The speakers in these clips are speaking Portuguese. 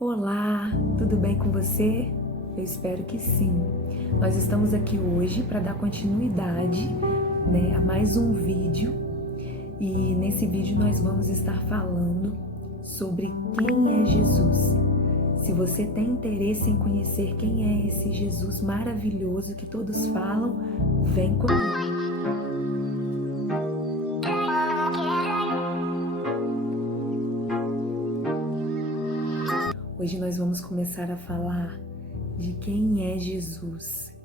Olá, tudo bem com você? Eu espero que sim. Nós estamos aqui hoje para dar continuidade, a mais um vídeo e nesse vídeo nós vamos estar falando sobre quem é Jesus. Se você tem interesse em conhecer quem é esse Jesus maravilhoso que todos falam, vem comigo. Hoje nós vamos começar a falar de quem é Jesus.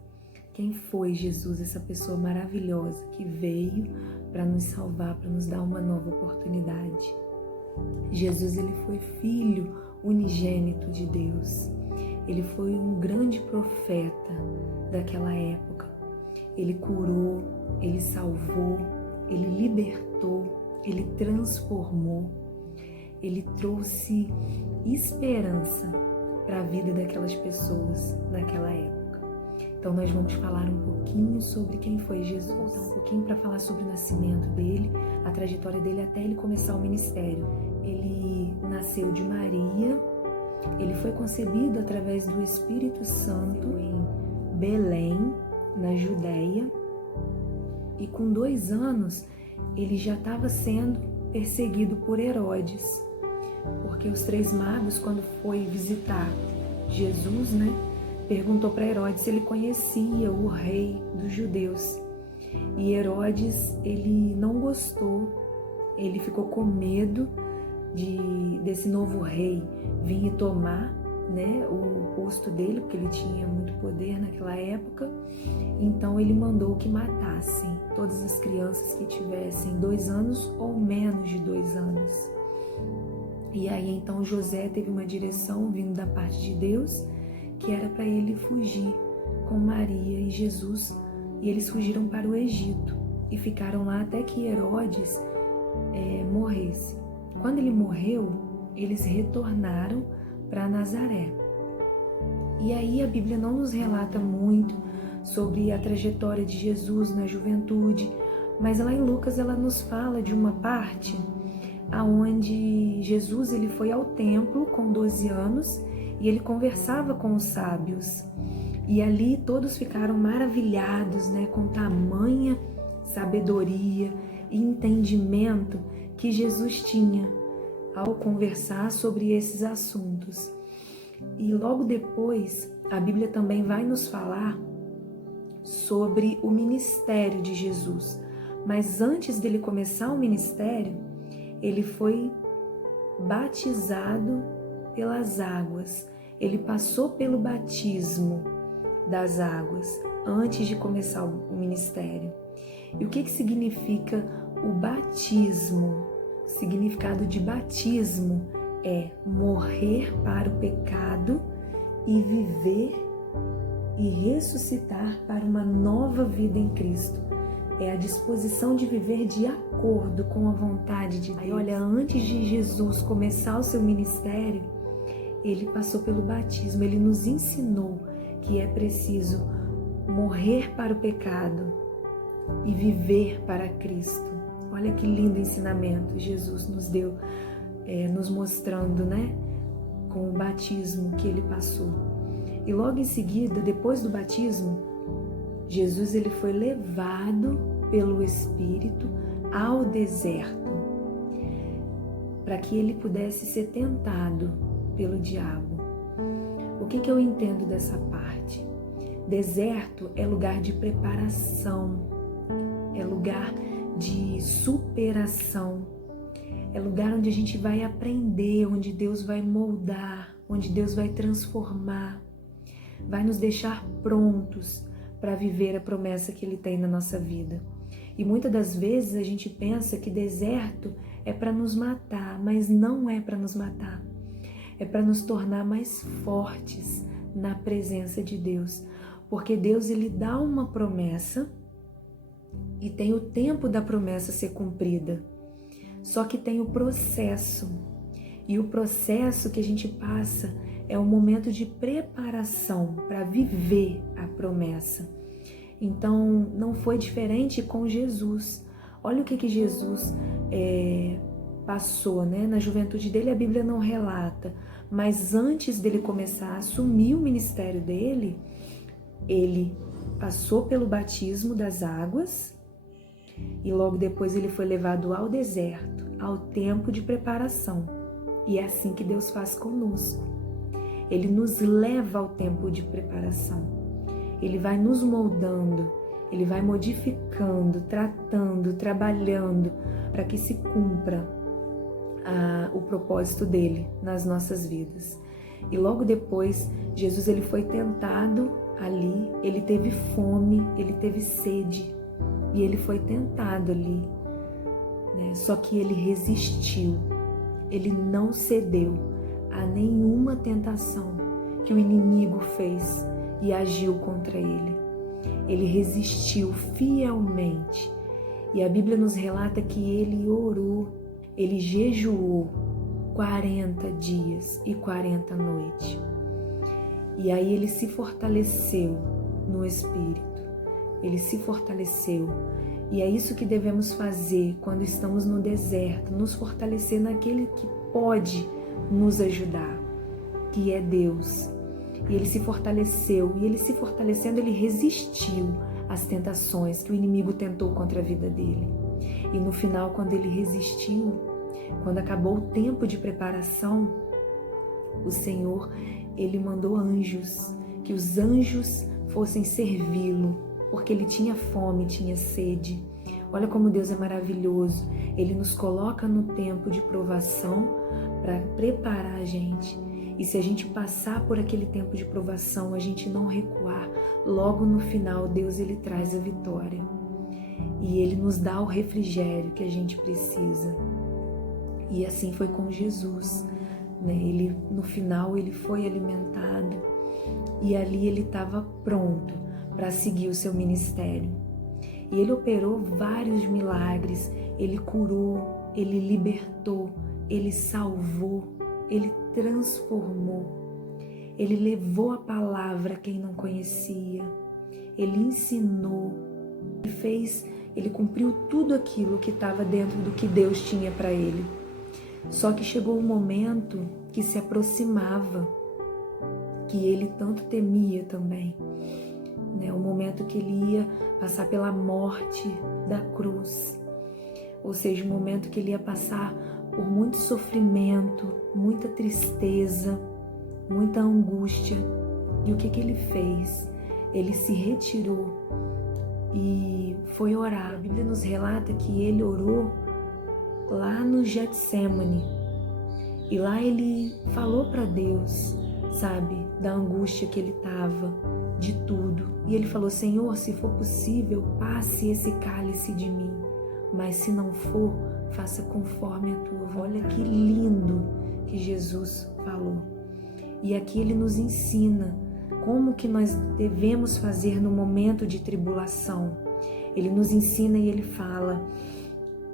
Quem foi Jesus, essa pessoa maravilhosa que veio para nos salvar, para nos dar uma nova oportunidade. Jesus, ele foi filho unigênito de Deus. Ele foi um grande profeta daquela época. Ele curou, ele salvou, ele libertou, ele transformou. Ele trouxe esperança para a vida daquelas pessoas naquela época. Então nós vamos falar um pouquinho sobre quem foi Jesus, voltar um pouquinho para falar sobre o nascimento dele, a trajetória dele até ele começar o ministério. Ele nasceu de Maria, ele foi concebido através do Espírito Santo em Belém, na Judéia, e com 2 anos ele já estava sendo perseguido por Herodes, porque os 3 magos, quando foi visitar Jesus, perguntou para Herodes se ele conhecia o rei dos judeus. E Herodes, ele não gostou, ele ficou com medo desse novo rei vir e tomar o posto dele, porque ele tinha muito poder naquela época. Então ele mandou que matassem todas as crianças que tivessem 2 anos ou menos de 2 anos. E aí então José teve uma direção vindo da parte de Deus, que era para ele fugir com Maria e Jesus, e eles fugiram para o Egito e ficaram lá até que Herodes morresse. Quando ele morreu, eles retornaram para Nazaré. E aí a Bíblia não nos relata muito sobre a trajetória de Jesus na juventude, mas lá em Lucas ela nos fala de uma parte aonde Jesus ele foi ao templo com 12 anos e ele conversava com os sábios. E ali todos ficaram maravilhados, com tamanha sabedoria e entendimento que Jesus tinha ao conversar sobre esses assuntos. E logo depois, a Bíblia também vai nos falar sobre o ministério de Jesus. Mas antes dele começar o ministério, ele foi batizado pelas águas. Ele passou pelo batismo das águas antes de começar o ministério. E o que significa o batismo? O significado de batismo é morrer para o pecado e viver e ressuscitar para uma nova vida em Cristo. É a disposição de viver de acordo com a vontade de Deus. Aí, olha, antes de Jesus começar o seu ministério, ele passou pelo batismo. Ele nos ensinou que é preciso morrer para o pecado e viver para Cristo. Olha que lindo ensinamento Jesus nos deu, nos mostrando, com o batismo que ele passou. E logo em seguida, depois do batismo, Jesus ele foi levado pelo Espírito ao deserto para que ele pudesse ser tentado pelo diabo. O que eu entendo dessa parte? Deserto é lugar de preparação, é lugar de superação, é lugar onde a gente vai aprender, onde Deus vai moldar, onde Deus vai transformar, vai nos deixar prontos para viver a promessa que Ele tem na nossa vida. E muitas das vezes a gente pensa que deserto é para nos matar, mas não é para nos matar. É para nos tornar mais fortes na presença de Deus. Porque Deus ele dá uma promessa e tem o tempo da promessa ser cumprida. Só que tem o processo. E o processo que a gente passa é um momento de preparação para viver a promessa. Então, não foi diferente com Jesus. Olha o que Jesus passou, Na juventude dele a Bíblia não relata, Mas antes dele começar a assumir o ministério dele, ele passou pelo batismo das águas e logo depois ele foi levado ao deserto, ao tempo de preparação. E é assim que Deus faz conosco. Ele nos leva ao tempo de preparação. Ele vai nos moldando, ele vai modificando, tratando, trabalhando para que se cumpra o propósito dele nas nossas vidas. E logo depois, Jesus ele foi tentado ali, ele teve fome, ele teve sede e ele foi tentado ali, né? Só que ele resistiu, ele não cedeu a nenhuma tentação que o inimigo fez e agiu contra ele. Ele resistiu fielmente e a Bíblia nos relata que ele orou, ele jejuou 40 dias e 40 noites. E aí ele se fortaleceu no Espírito, ele se fortaleceu. E é isso que devemos fazer quando estamos no deserto, nos fortalecer naquele que pode nos ajudar, que é Deus. E ele se fortaleceu, e ele se fortalecendo, ele resistiu às tentações que o inimigo tentou contra a vida dele. E no final, quando ele resistiu, quando acabou o tempo de preparação, o Senhor, ele mandou anjos, que os anjos fossem servi-lo, porque ele tinha fome, tinha sede. Olha como Deus é maravilhoso. Ele nos coloca no tempo de provação para preparar a gente. E se a gente passar por aquele tempo de provação, a gente não recuar, logo no final Deus ele traz a vitória. E ele nos dá o refrigério que a gente precisa. E assim foi com Jesus, né? Ele, no final ele foi alimentado e ali ele estava pronto para seguir o seu ministério. E ele operou vários milagres, ele curou, ele libertou, ele salvou, ele transformou, ele levou a palavra a quem não conhecia, ele ensinou, ele cumpriu tudo aquilo que estava dentro do que Deus tinha para ele. Só que chegou um momento que se aproximava, que ele tanto temia também, né? O momento que ele ia passar pela morte da cruz, ou seja, o momento que ele ia passar por muito sofrimento, muita tristeza, muita angústia. E o que ele fez? Ele se retirou e foi orar. A Bíblia nos relata que ele orou lá no Getsemane. E lá ele falou para Deus, sabe, da angústia que ele estava, de tudo. E ele falou: Senhor, se for possível, passe esse cálice de mim. Mas se não for, faça conforme a tua vontade. Olha que lindo que Jesus falou. E aqui ele nos ensina como que nós devemos fazer no momento de tribulação. Ele nos ensina e ele fala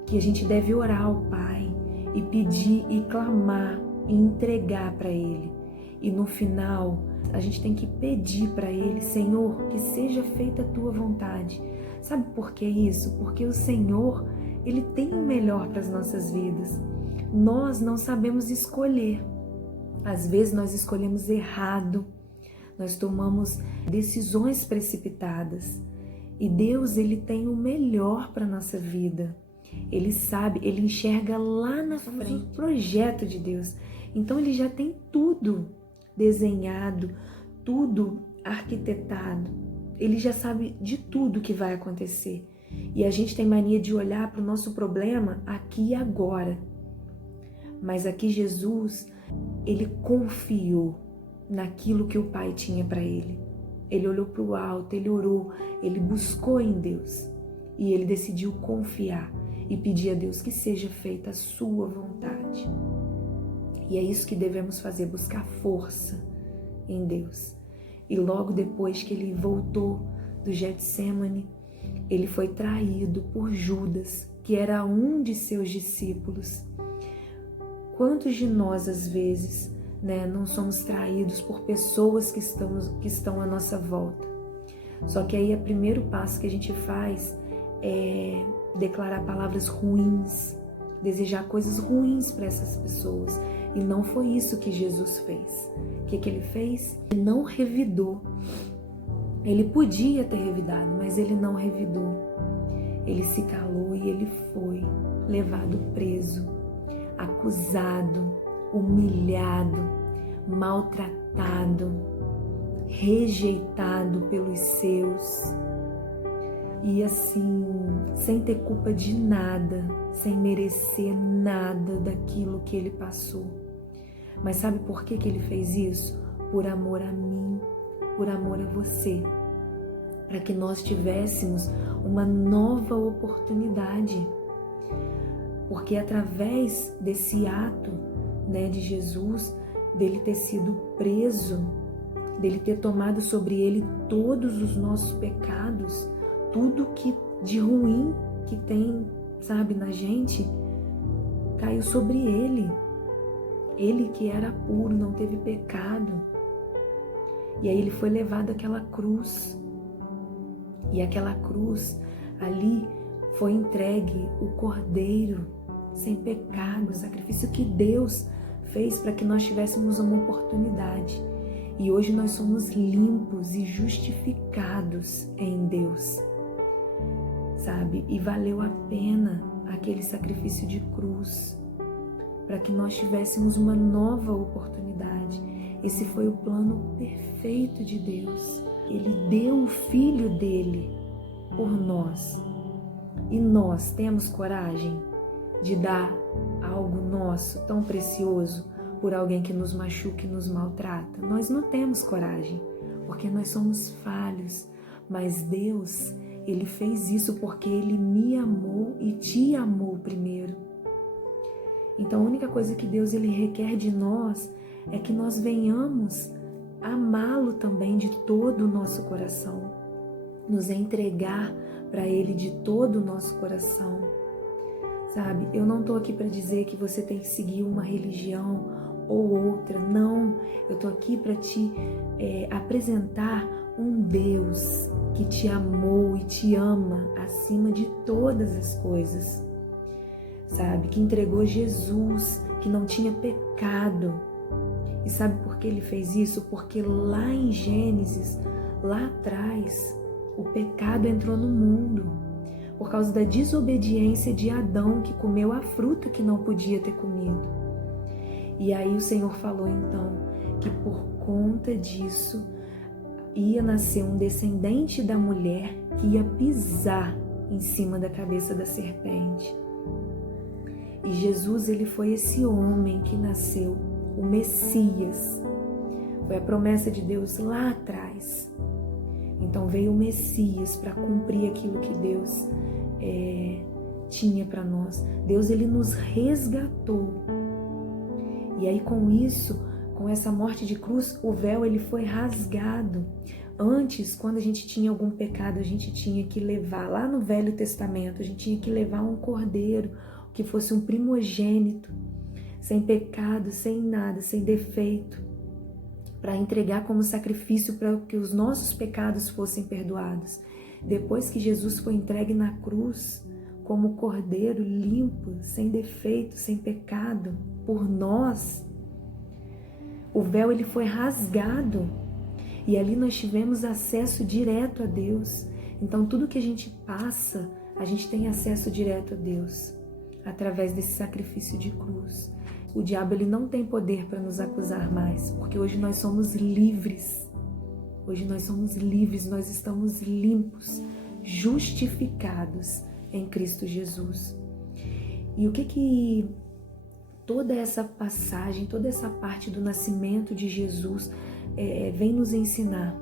que a gente deve orar ao Pai e pedir e clamar e entregar para Ele. E no final, a gente tem que pedir para Ele: Senhor, que seja feita a tua vontade. Sabe por que isso? Porque o Senhor, Ele tem o melhor para as nossas vidas. Nós não sabemos escolher. Às vezes nós escolhemos errado. Nós tomamos decisões precipitadas. E Deus, Ele tem o melhor para a nossa vida. Ele sabe, Ele enxerga lá na frente o projeto de Deus. Então Ele já tem tudo desenhado, tudo arquitetado. Ele já sabe de tudo que vai acontecer. E a gente tem mania de olhar para o nosso problema aqui e agora. Mas aqui Jesus, Ele confiou naquilo que o Pai tinha para Ele. Ele olhou para o alto, Ele orou, Ele buscou em Deus. E Ele decidiu confiar e pedir a Deus que seja feita a sua vontade. E é isso que devemos fazer, buscar força em Deus. E logo depois que ele voltou do Getsemane, ele foi traído por Judas, que era um de seus discípulos. Quantos de nós, às vezes, não somos traídos por pessoas que estão à nossa volta? Só que aí o primeiro passo que a gente faz é declarar palavras ruins, desejar coisas ruins para essas pessoas. E não foi isso que Jesus fez. O que ele fez? Ele não revidou. Ele podia ter revidado, mas ele não revidou. Ele se calou e ele foi levado preso, acusado, humilhado, maltratado, rejeitado pelos seus. E assim, sem ter culpa de nada, sem merecer nada daquilo que ele passou. Mas sabe por que ele fez isso? Por amor a mim, por amor a você. Para que nós tivéssemos uma nova oportunidade. Porque através desse ato, de Jesus, dele ter sido preso, dele ter tomado sobre ele todos os nossos pecados, tudo que de ruim que tem, na gente, caiu sobre ele. Ele que era puro, não teve pecado. E aí ele foi levado àquela cruz. E aquela cruz, ali foi entregue o Cordeiro sem pecado, o sacrifício que Deus fez para que nós tivéssemos uma oportunidade. E hoje nós somos limpos e justificados em Deus. E valeu a pena aquele sacrifício de cruz para que nós tivéssemos uma nova oportunidade. Esse foi o plano perfeito de Deus. Ele deu o Filho dele por nós. E nós temos coragem de dar algo nosso tão precioso por alguém que nos machuca e nos maltrata? Nós não temos coragem, porque nós somos falhos. Mas Deus, Ele fez isso porque Ele me amou e te amou primeiro. Então a única coisa que Deus Ele requer de nós é que nós venhamos amá-lo também de todo o nosso coração, nos entregar para Ele de todo o nosso coração. Eu não estou aqui para dizer que você tem que seguir uma religião ou outra, não. Eu estou aqui para te apresentar um Deus que te amou e te ama acima de todas as coisas, que entregou Jesus, que não tinha pecado. E sabe por que Ele fez isso? Porque lá em Gênesis, lá atrás, o pecado entrou no mundo por causa da desobediência de Adão, que comeu a fruta que não podia ter comido. E aí o Senhor falou então que por conta disso ia nascer um descendente da mulher que ia pisar em cima da cabeça da serpente. E Jesus, ele foi esse homem que nasceu, o Messias. Foi a promessa de Deus lá atrás. Então veio o Messias para cumprir aquilo que Deus tinha para nós. Deus, ele nos resgatou. E aí com isso, com essa morte de cruz, o véu ele foi rasgado. Antes, quando a gente tinha algum pecado, a gente tinha que levar, lá no Velho Testamento, a gente tinha que levar um cordeiro, que fosse um primogênito, sem pecado, sem nada, sem defeito, para entregar como sacrifício para que os nossos pecados fossem perdoados. Depois que Jesus foi entregue na cruz, como cordeiro limpo, sem defeito, sem pecado, por nós, o véu ele foi rasgado e ali nós tivemos acesso direto a Deus. Então tudo que a gente passa, a gente tem acesso direto a Deus, através desse sacrifício de cruz. O diabo ele não tem poder para nos acusar mais, porque hoje nós somos livres. Hoje nós somos livres, nós estamos limpos, justificados em Cristo Jesus. E o que toda essa passagem, toda essa parte do nascimento de Jesus vem nos ensinar?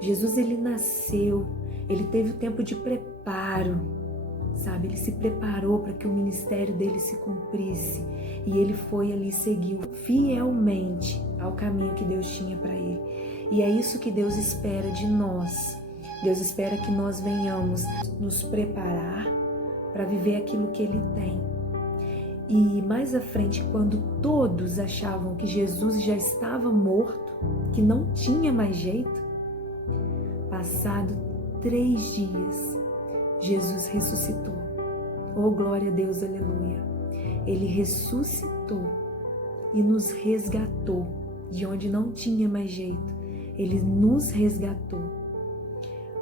Jesus, ele nasceu, ele teve o tempo de preparo, ele se preparou para que o ministério dele se cumprisse e ele foi ali, seguiu fielmente ao caminho que Deus tinha para ele. E é isso que Deus espera de nós. Deus espera que nós venhamos nos preparar para viver aquilo que Ele tem. E mais à frente, quando todos achavam que Jesus já estava morto, que não tinha mais jeito, passado 3 dias, Jesus ressuscitou. Oh, glória a Deus, aleluia. Ele ressuscitou e nos resgatou de onde não tinha mais jeito. Ele nos resgatou.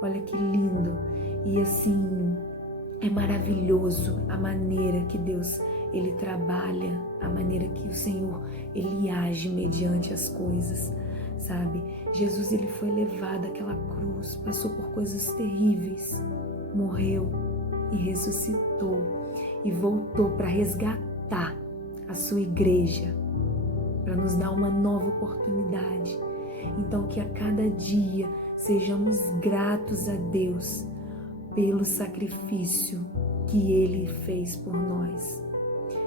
Olha que lindo. E assim, é maravilhoso a maneira que Deus, Ele trabalha, a maneira que o Senhor, Ele age mediante as coisas, sabe? Jesus, Ele foi levado àquela cruz, passou por coisas terríveis, morreu e ressuscitou e voltou para resgatar a sua igreja, para nos dar uma nova oportunidade. Então, que a cada dia sejamos gratos a Deus pelo sacrifício que Ele fez por nós.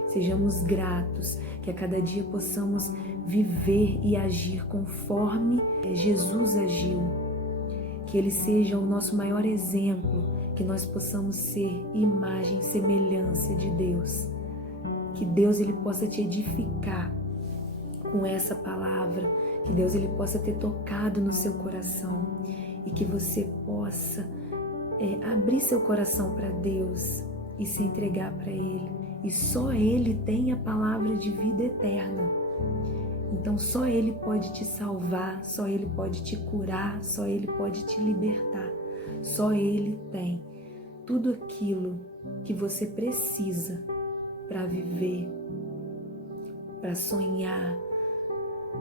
Sejamos gratos, que a cada dia possamos viver e agir conforme Jesus agiu. Que Ele seja o nosso maior exemplo, que nós possamos ser imagem e semelhança de Deus. Que Deus, Ele possa te edificar com essa palavra, que Deus, Ele possa ter tocado no seu coração e que você possa abrir seu coração para Deus e se entregar para Ele. E só Ele tem a palavra de vida eterna. Então só Ele pode te salvar, só Ele pode te curar, só Ele pode te libertar. Só Ele tem tudo aquilo que você precisa para viver, para sonhar,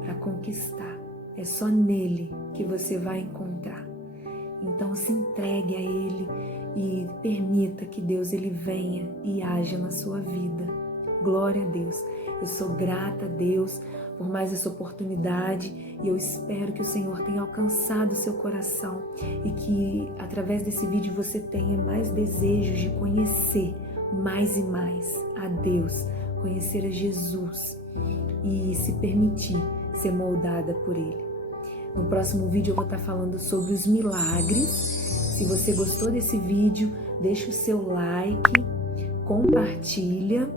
para conquistar. É só nele que você vai encontrar. Então se entregue a Ele e permita que Deus, Ele venha e haja na sua vida. Glória a Deus. Eu sou grata a Deus por mais essa oportunidade e eu espero que o Senhor tenha alcançado o seu coração e que através desse vídeo você tenha mais desejos de conhecer mais e mais a Deus, conhecer a Jesus e se permitir ser moldada por Ele. No próximo vídeo eu vou estar falando sobre os milagres. Se você gostou desse vídeo, deixa o seu like, compartilha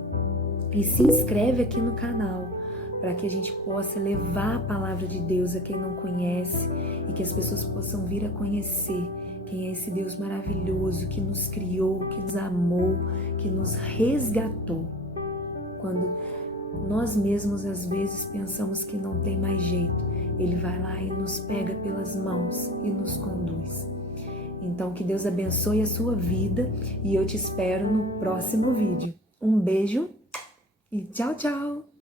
e se inscreve aqui no canal para que a gente possa levar a palavra de Deus a quem não conhece e que as pessoas possam vir a conhecer quem é esse Deus maravilhoso que nos criou, que nos amou, que nos resgatou. Quando nós mesmos às vezes pensamos que não tem mais jeito, Ele vai lá e nos pega pelas mãos e nos conduz. Então que Deus abençoe a sua vida e eu te espero no próximo vídeo. Um beijo e tchau, tchau!